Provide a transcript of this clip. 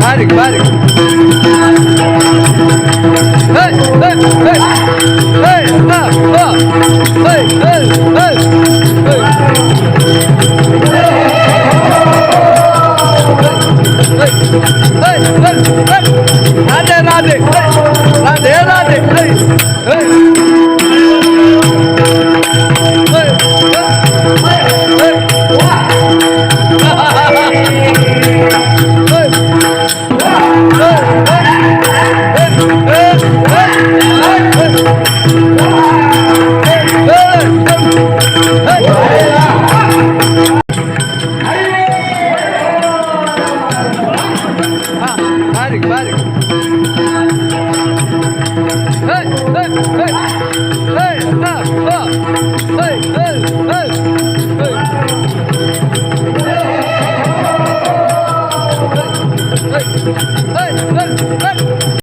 Bárik, bárik. Hey, hey, hey. Hey, ha, ha. Hey, hey, hey. Hey. Hey, hey, hey. Hey, hey, hey. Hadi, hadi. Hey. பாருங்க பாருங்க